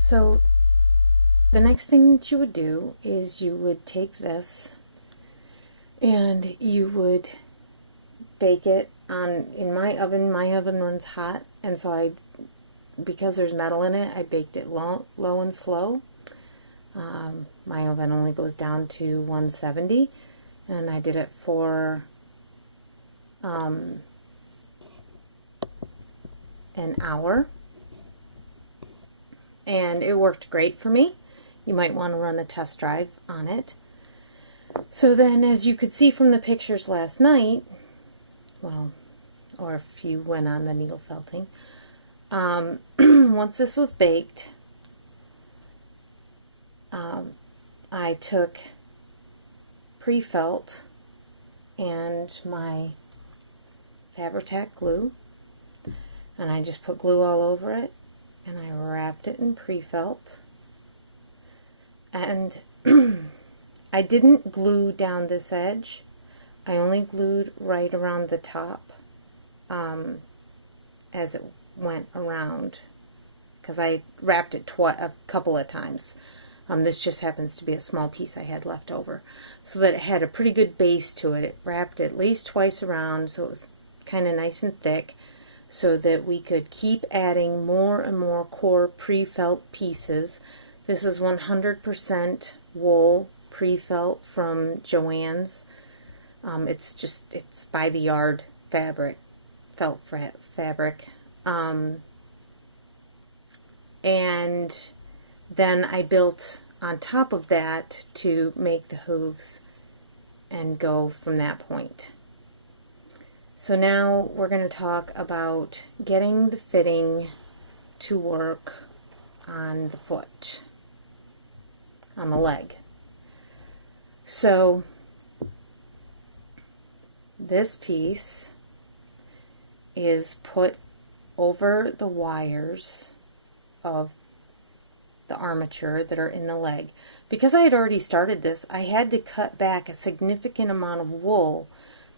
So the next thing that you would do is you would take this and you would bake it on, in my oven runs hot, and so because there's metal in it, I baked it low and slow. My oven only goes down to 170, and I did it for an hour, and it worked great for me. You might want to run a test drive on it. So then, as you could see from the pictures last night, well, or if you went on the needle felting, once this was baked, I took pre-felt and my Fabri-Tac glue, and I just put glue all over it, and I wrapped it in pre-felt, and I didn't glue down this edge. I only glued right around the top as it went around, because I wrapped it a couple of times. This just happens to be a small piece I had left over, so that it had a pretty good base to it. It wrapped at least twice around, so it was kind of nice and thick, so that we could keep adding more and more core pre-felt pieces. This is 100% wool pre-felt from Joann's. It's by the yard fabric, felt fabric. And then I built on top of that to make the hooves and go from that point. So now we're going to talk about getting the fitting to work on the foot, on the leg. So this piece is put over the wires of the armature that are in the leg. Because I had already started this, I had to cut back a significant amount of wool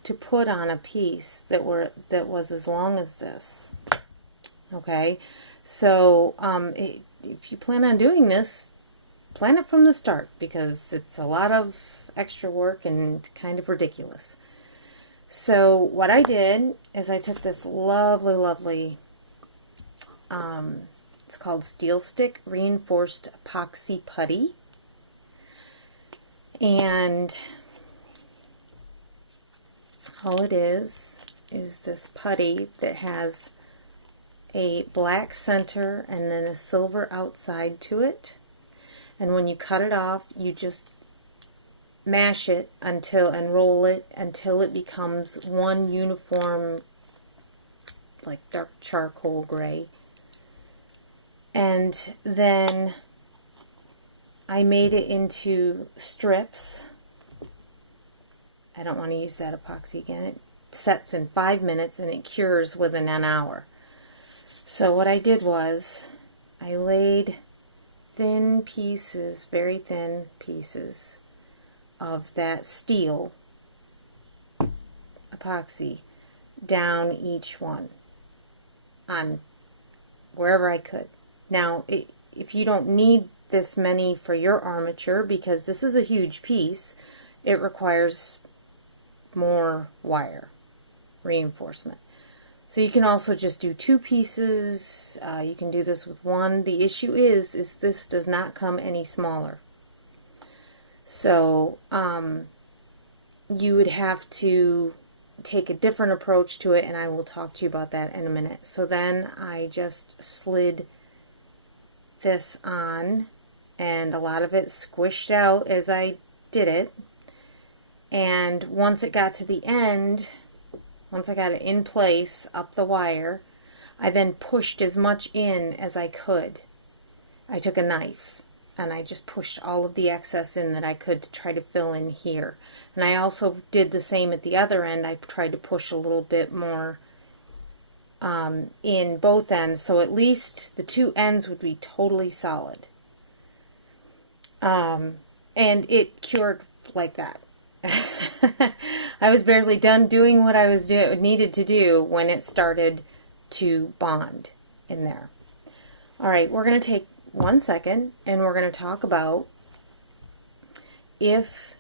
to put on a piece that was as long as this. Okay, so if you plan on doing this, plan it from the start, because it's a lot of extra work and kind of ridiculous. So what I did is I took this lovely it's called Steel Stick Reinforced Epoxy Putty, and all it is this putty that has a black center and then a silver outside to it, and when you cut it off, you just mash it and roll it until it becomes one uniform, like dark charcoal gray. And then I made it into strips. I don't want to use that epoxy again. It sets in 5 minutes and it cures within an hour. So what I did was I laid thin pieces, very thin pieces of that steel epoxy down each one on wherever I could. Now, if you don't need this many for your armature, because this is a huge piece, it requires more wire reinforcement. So you can also just do 2 pieces. You can do this with 1. The issue is this does not come any smaller. So you would have to take a different approach to it, and I will talk to you about that in a minute. So then I just slid this on, and a lot of it squished out as I did it, and once it got to the end, once I got it in place up the wire, I then pushed as much in as I could. I took a knife and I just pushed all of the excess in that I could to try to fill in here, and I also did the same at the other end. I tried to push a little bit more in both ends, so at least the 2 ends would be totally solid. And it cured like that. I was barely done doing what I was needed to do when it started to bond in there. Alright, we're going to take 1 second, and we're going to talk about if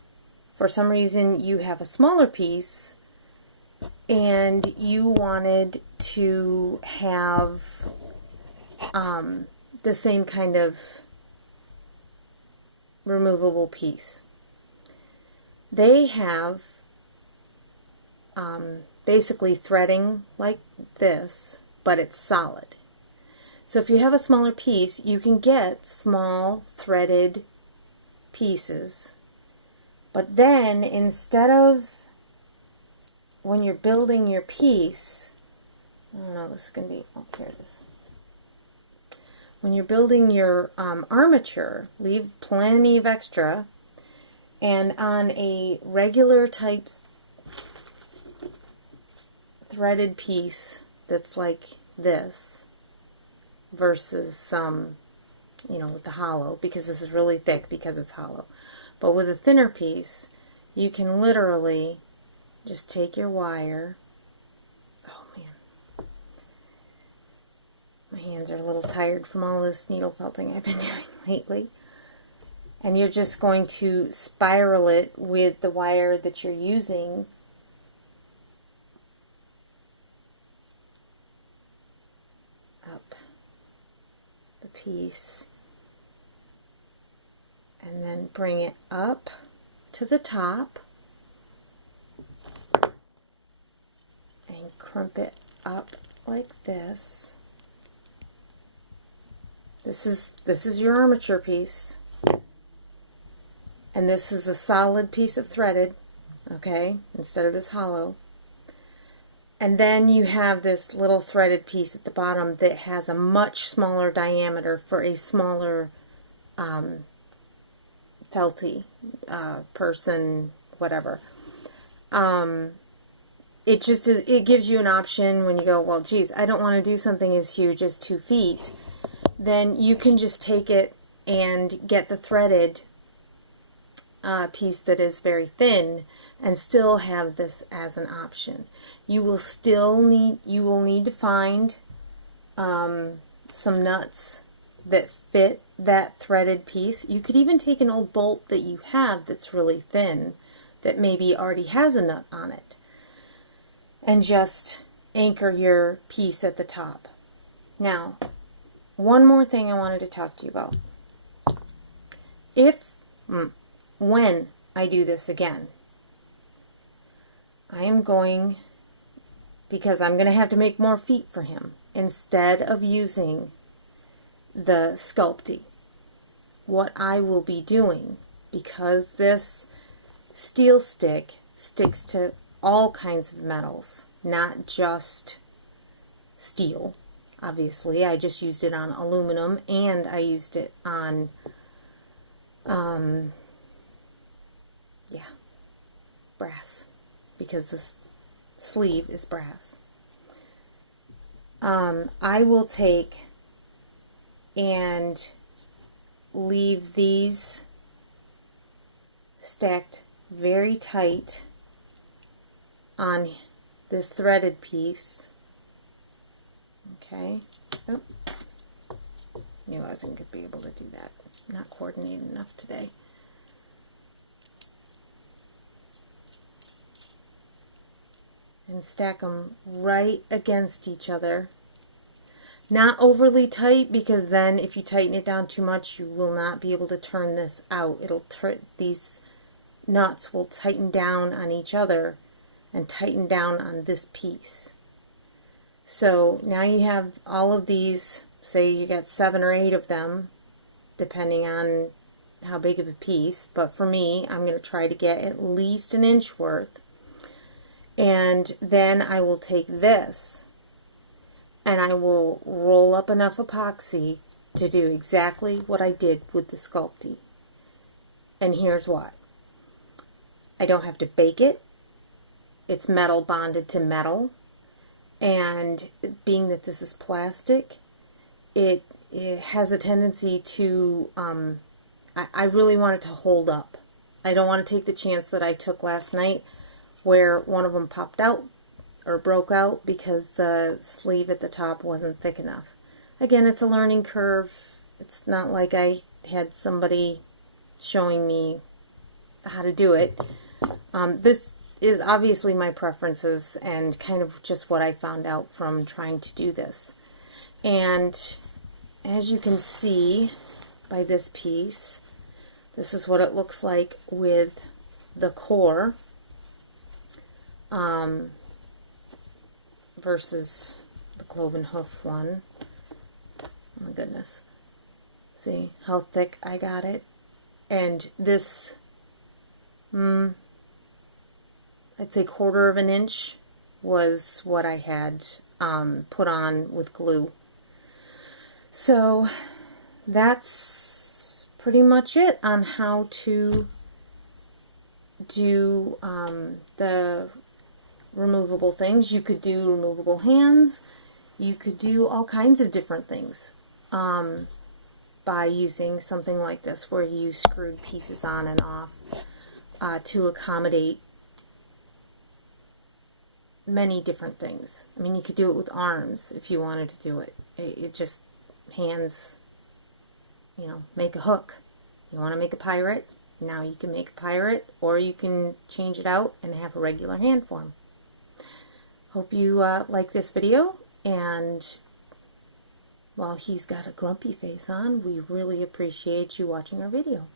for some reason you have a smaller piece and you wanted to have the same kind of removable piece. They have basically threading like this, but it's solid. So if you have a smaller piece, you can get small threaded pieces. But then instead of, when you're building your piece, I don't know, this is going to be, oh, here it is. When you're building your armature, leave plenty of extra, and on a regular type threaded piece that's like this versus some, with the hollow, because this is really thick because it's hollow. But with a thinner piece, you can literally just take your wire. Oh man, my hands are a little tired from all this needle felting I've been doing lately. And you're just going to spiral it with the wire that you're using up the piece, and then bring it up to the top and crimp it up like this. This is your armature piece, and this is a solid piece of threaded, okay, instead of this hollow. And then you have this little threaded piece at the bottom that has a much smaller diameter for a smaller felty person, whatever. It gives you an option when you go, well, geez, I don't want to do something as huge as 2 feet. Then you can just take it and get the threaded piece that is very thin and still have this as an option. You will need to find some nuts that fit that threaded piece. You could even take an old bolt that you have that's really thin, that maybe already has a nut on it, and just anchor your piece at the top. Now, one more thing I wanted to talk to you about. When I do this again, I am going, because I'm going to have to make more feet for him, instead of using the Sculpey, what I will be doing, because this steel stick sticks to all kinds of metals, not just steel. Obviously, I just used it on aluminum, and I used it on brass, because this sleeve is brass. I will take and leave these stacked very tight on this threaded piece. Okay. Oh, knew I wasn't going to be able to do that. I'm not coordinated enough today. And stack them right against each other. Not overly tight, because then if you tighten it down too much, you will not be able to turn this out. These nuts will tighten down on each other and tighten down on this piece. So now you have all of these, say you got 7 or 8 of them, depending on how big of a piece, but for me, I'm going to try to get at least an inch worth. And then I will take this and I will roll up enough epoxy to do exactly what I did with the Sculpey. And here's why. I don't have to bake it. It's metal bonded to metal. And being that this is plastic, it has a tendency to, I really want it to hold up. I don't want to take the chance that I took last night, where one of them popped out or broke out because the sleeve at the top wasn't thick enough. Again, it's a learning curve. It's not like I had somebody showing me how to do it. This is obviously my preferences and kind of just what I found out from trying to do this. And as you can see by this piece, this is what it looks like with the core versus the cloven hoof one. Oh my goodness. See how thick I got it? And this, I'd say 1/4 of an inch was what I had put on with glue. So that's pretty much it on how to do the removable things. You could do removable hands. You could do all kinds of different things by using something like this where you screwed pieces on and off to accommodate many different things. I mean, you could do it with arms if you wanted to do it. It just, hands, you know, make a hook. You want to make a pirate? Now you can make a pirate, or you can change it out and have a regular hand form. Hope you like this video, and while he's got a grumpy face on, we really appreciate you watching our video.